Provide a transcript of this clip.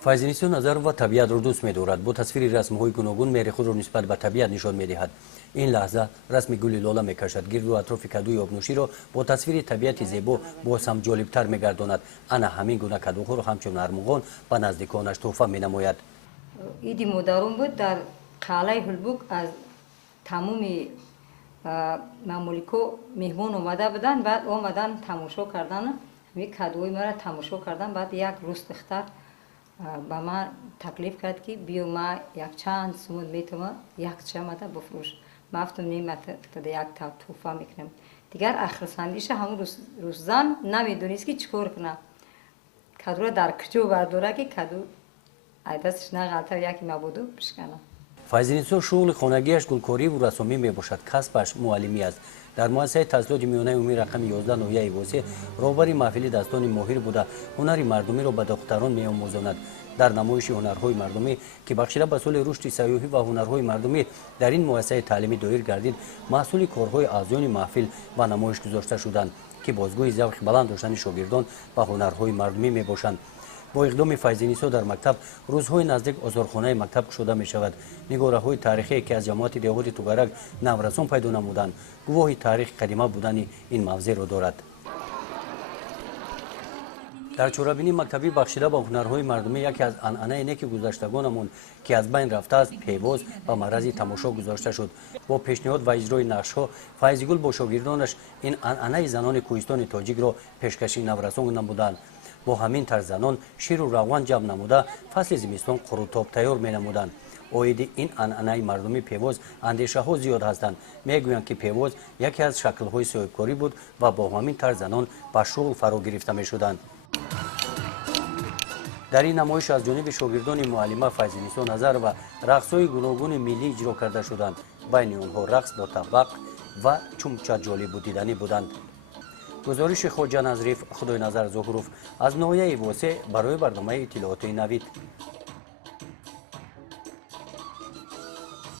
فایزینیسیون نظر و طبیعت رو دوست می‌دارد. با تصویر رسم‌های گوناگون مهر خود را نسبت به طبیعت نشان می‌دهد. این لحظه رسم گل لاله می‌کشد. گرد و اطراف کدوی آبنوشی را با تصویر طبیعت زیبا باز هم جالب‌تر می‌گرداند. انا همین گونه کدوها را همچون ارمغان به نزدیکانش تحفه می‌نماید. ایدی مدارم بود در قلعه هلبوک از تمام ممالکو مهمان اومده بودن، بعد اومدن تماشا کردن همین کدوی مرا تماشا کردن. بعد یک روز دختر به من تکلیف کرد که بیا ما یک چند سوم میتونم یک چمده بفروش. ما گفتم نیمت تا یک تا توفا میکنم. دیگر آخر سندیش همون روز زن نمیدونست که چیکار کنه. کدو را در کجا برداره که کدو دستش نغلطه یکی مبودو بشکنه. فایزینیسیون شغل خانگیش گلکاری و رسومی میباشد. کسبش معلمی است. در مؤسسه تحصیلات میانه عمومی رقم 11 ناحیه واسه راهبر محفل دستان ماهر بوده هنر مردمی را به دختران میآموزاند. در نمایش هنرهای مردمی که بخشیده به سال رشد سیاحی و هنرهای مردمی در این مؤسسه تعلیمی دایر گردید، محصول کارهای اعضایان محفل و نمایش گذاشته شدند که بازگوی ذوق بلند داشتن شاگردان و هنرهای مردمی میباشند. با اقدام فایزینیسا در مکتب روزهای نزدیک آزارخانه مکتب گشوده می شود. نگاره‌های تاریخی که از جماعت دیهات توگرک نورسان پیدا نمودند گواهی تاریخ قدیمه بودن این موضع را دارد. در چورابینی مکتبی بخشیده با هنرهای مردمی یکی از عنعنه نیک گذشتگانمون که از بین رفته است پیواز و مرض تماشا گذاشته شد. با پیشنهاد و اجرای نقش‌ها فایزگل با شاگردانش این عنعنه زنان کوهستان تاجیک را پیشکشی نورسان نمودند. با همین طرز زنان شیر و روان جمع نموده فصل زمستان قروتاب تیار می نمودند. اوید این عنعنه مردمی پیواز اندیشه ها زیاد هستند. میگویند که پیواز یکی از شکل های صاحبکاری بود و با همین طرز زنان به شغل فرا گرفته می شدند. در این نمایش از جانب شاگردان معلمه فایزینیسا نظر و رقص‌های گوناگون ملی اجرا کرده شدند. بین آنها رقص با طبق و چومچه جالب و دیدنی بودند. گزارش خواجه نظریف خدای نظر ظهروف از ناحیه واسه برای برنامه اطلاعات نوید.